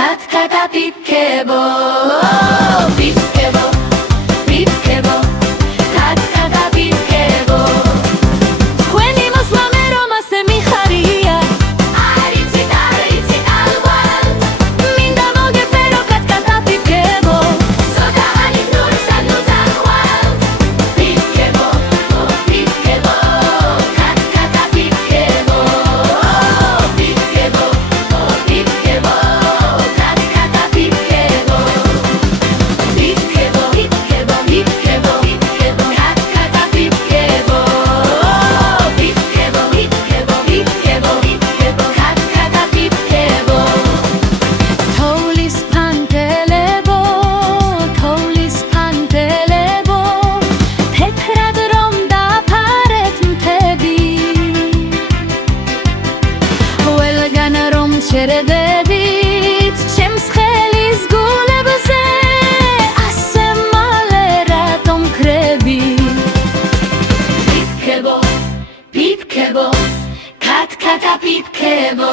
კატკატა პიპკებო პიპკებო პიპკებო კატკატა პიპკებო თქვენი მოსვლამე რომ ასე მიხარია არიცით არიცით ალბათ მინდა მოგეფერო კატკატა პიპკებო ზოგანი ნურსად ნუძახვალ პიპკებო პიპკებო კატკატა პიპკებო პიპკებო პიპკებო კატკატა პიპკებო პიპკებო პიპკებო პიპკებო პიპკებო კატკატა პიპკებო პიპკებო პიპკებო პიპკებო პიპკებო კატკატა პიპკებო თოვლის ფანტელებო თოვლის ფანტელებო თეთრად რომ დაფარეთ მთები ყველგან რომ ჩერდებით ჩემს ხელის გულებზე ასე მალე რატომ ხრები პიპკებო პიპკებო კატკატა პიპკებო